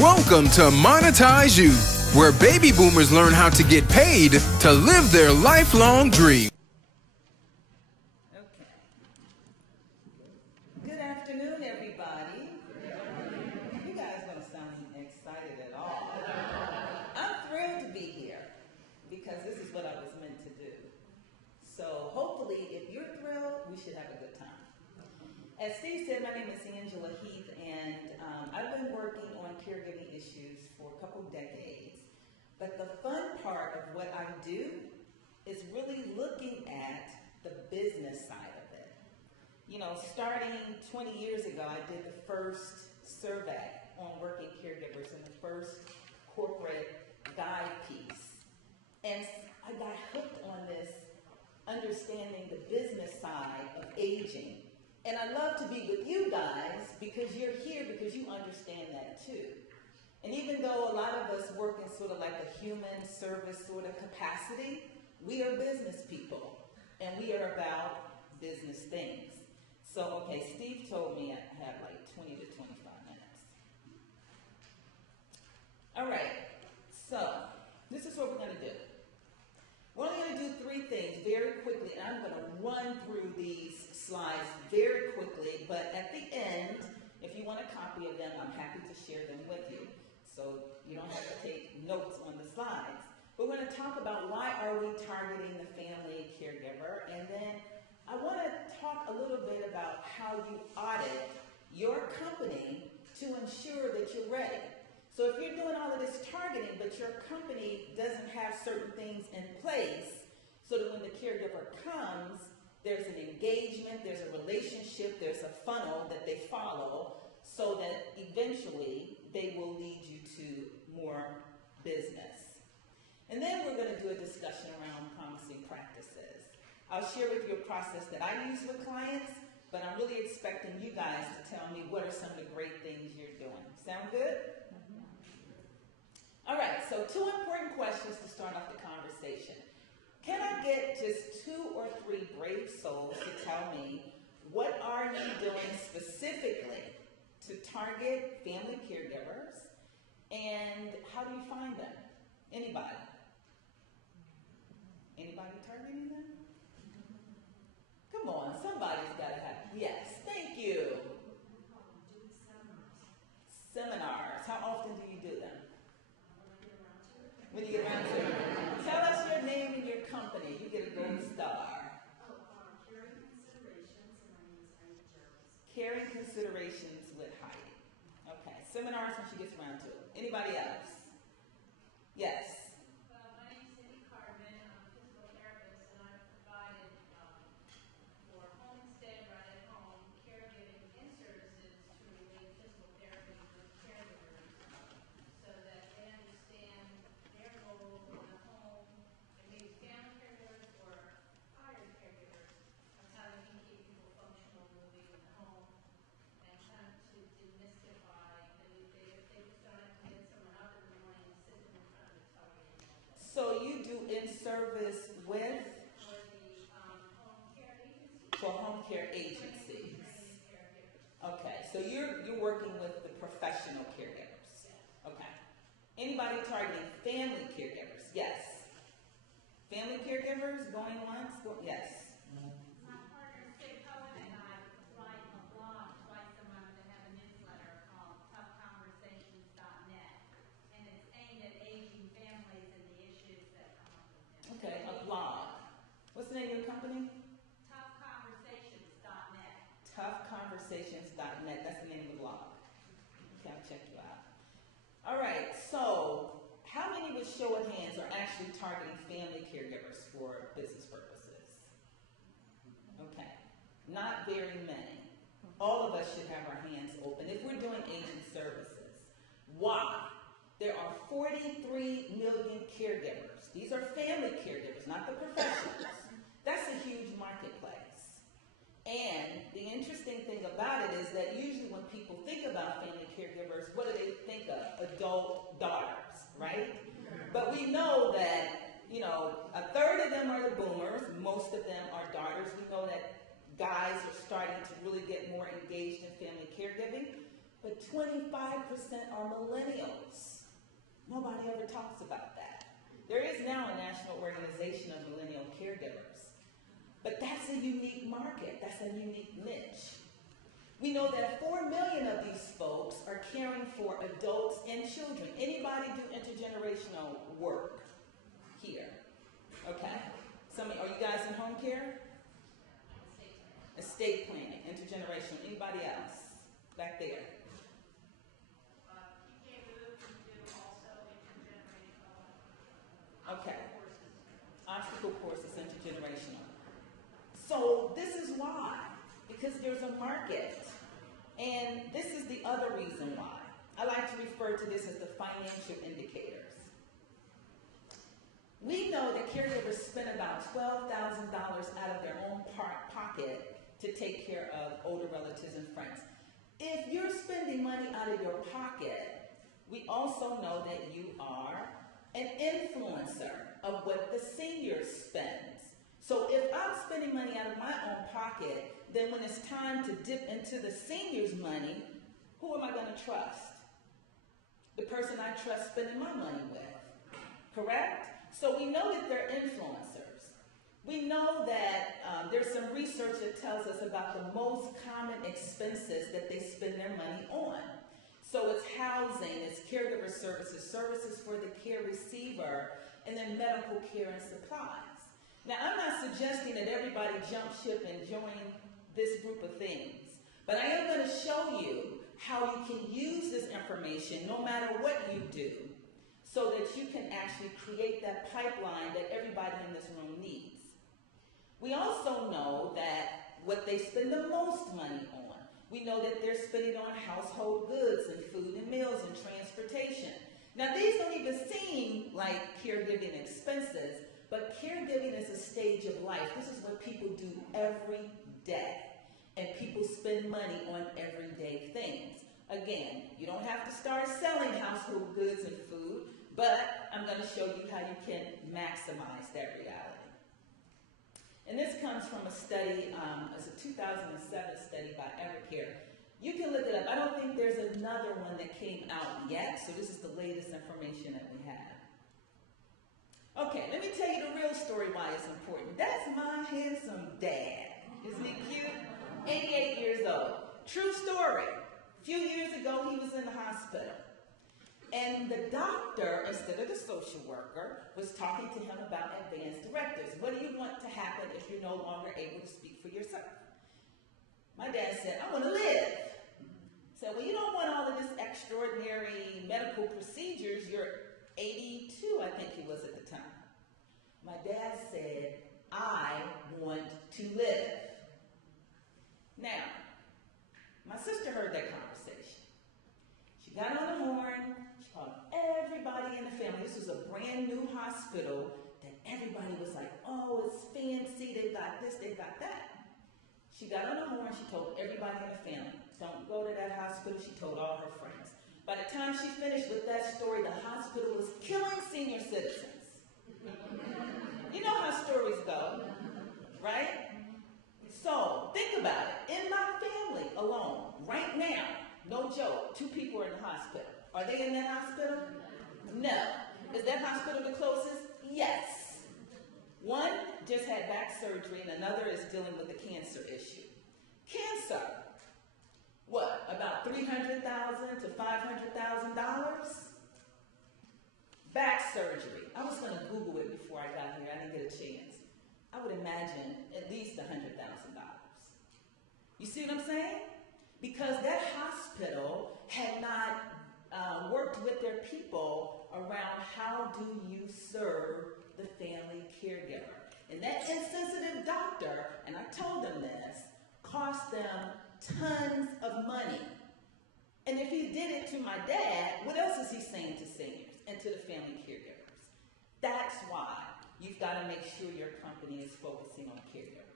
Welcome to Monetize You, where baby boomers learn how to get paid to live their lifelong dream. Okay. Good afternoon, everybody. You guys don't sound excited at all. I'm thrilled to be here because this is what I was meant to do. So hopefully, if you're thrilled, we should have a good time. As Steve said, my name is Heath, and I've been working on caregiving issues for a couple decades. But the fun part of what I do is really looking at the business side of it. You know, starting 20 years ago, I did the first survey on working caregivers and the first corporate guide piece. And I got hooked on this understanding the business side of aging. And I love to be with you guys because you're here because you understand that too. And even though a lot of us work in sort of like a human service sort of capacity, we are business people and we are about business things. So, okay, Steve told me I have like 20 to 25 minutes. All right, so this is what we're going to do. We're only going to do three things very quickly, and I'm going to run through these slides very quickly, but at the end, if you want a copy of them, I'm happy to share them with you. So you don't have to take notes on the slides. But we're going to talk about why are we targeting the family caregiver, and then I want to talk a little bit about how you audit your company to ensure that you're ready. So if you're doing all of this targeting, but your company doesn't have certain things in place, so that when the caregiver comes, there's an engagement, there's a relationship, there's a funnel that they follow, so that eventually they will lead you to more business. And then we're going to do a discussion around promising practices. I'll share with you a process that I use with clients, but I'm really expecting you guys to tell me what are some of the great things you're doing. Sound good? All right, so two important questions to start off the conversation. Can I get just 2 or 3 brave souls to tell me what are you doing specifically to target family caregivers, and how do you find them? Anybody? Anybody targeting them? Come on, somebody's got to have. Yes, thank you. Seminars. How often do you do them? When you get around to it. Tell us your name and your company. You get a gold star. Caring Considerations with Heidi. Okay. Seminars when she gets around to it. Anybody else? Yes. My name is Heath. I'm a physical therapist, and I've provided for homestead, right at home, caregiving and services to relate physical therapy with caregivers so that they understand their role in the home, and maybe family caregivers or hired caregivers, of how they can keep people functional moving in the home, and kind of to demystify that if they just don't have to get someone up in the morning and sit them in front of the television. So you do in-service with? For the home care agency. For home care agencies. Okay, so you're working with the professional caregivers. Okay. Anybody targeting family caregivers? Yes. Family caregivers going once? Yes. My partner, Sid Cohen, and I write a blog twice a month and have a newsletter called toughconversations.net. And it's aimed at aging families and the issues that come up with them. Okay, a blog. What's the name of your company? Toughconversations.net. Toughconversations.net. That's the name of the blog. Okay, I'll check you out. All right, so how many with show of hands are actually targeting family caregivers for business purposes? Okay, not very many. All of us should have our hands open if we're doing agent services. Why? There are 43 million caregivers. These are family caregivers, not the professionals. That's a huge marketplace. And the interesting thing about it is that usually when people think about family caregivers, what do they think of? Adult daughters, right? But we know that, you know, a third of them are the boomers. Most of them are daughters. We know that guys are starting to really get more engaged in family caregiving. But 25% are millennials. Nobody ever talks about that. There is now a national organization of millennial caregivers, but that's a unique market. That's a unique niche. We know that 4 million of these folks are caring for adults and children. Anybody do intergenerational work here? Okay. Are you guys in home care? Estate planning, intergenerational. Anybody else? Back there. Okay. Obstacle courses, intergenerational. So this is why. Because there's a market. And this is the other reason why. I like to refer to this as the financial indicators. We know that caregivers spend about $12,000 out of their own pocket to take care of older relatives and friends. If you're spending money out of your pocket, we also know that you are an influencer of what the senior spends. So if I'm spending money out of my own pocket, then when it's time to dip into the senior's money, who am I going to trust? The person I trust spending my money with. Correct? So we know that they're influencers. We know that there's some research that tells us about the most common expenses that they spend their money on. So it's housing, it's caregiver services, services for the care receiver, and then medical care and supplies. Now, I'm not suggesting that everybody jump ship and join this group of things, but I am going to show you how you can use this information no matter what you do so that you can actually create that pipeline that everybody in this room needs. We also know that what they spend the most money on, we know that they're spending on household goods and food and meals and transportation. Now, these don't even seem like caregiving expenses, but caregiving is a stage of life. This is what people do every day. And people spend money on everyday things. Again, you don't have to start selling household goods and food, but I'm going to show you how you can maximize that reality. And this comes from a study, it's a 2007 study by Evercare. You can look it up. I don't think there's another one that came out yet, so this is the latest information that we have. Okay, let me tell you the real story why it's important. That's my handsome dad. Isn't he cute? 88 years old. True story. A few years ago, he was in the hospital. And the doctor, instead of the social worker, was talking to him about advanced directives. What do you want to happen if you're no longer able to speak for yourself? My dad said, I want to live. Said, well, you don't want all of this extraordinary medical procedures. You're 82, I think he was at the time. My dad said, I want to live. Now, my sister heard that conversation. She got on the horn, she called everybody in the family. This was a brand new hospital that everybody was like, oh, it's fancy, they've got this, they've got that. She got on the horn, she told everybody in the family, don't go to that hospital, she told all her friends. By the time she finished with that story, the hospital was killing senior citizens. You know how stories go, right? So, think about it. In my family alone, right now, no joke, 2 people are in the hospital. Are they in that hospital? No. Is that hospital the closest? Yes. One just had back surgery and another is dealing with a cancer issue. Cancer. What, about $300,000 to $500,000? Back surgery. I was going to Google it before I got here. I didn't get a chance. I would imagine at least $100,000. You see what I'm saying? Because that hospital had not worked with their people around how do you serve the family caregiver. And that insensitive doctor, and I told them this, cost them tons of money. And if he did it to my dad, what else is he saying to seniors and to the family caregivers? That's why you've got to make sure your company is focusing on caregivers.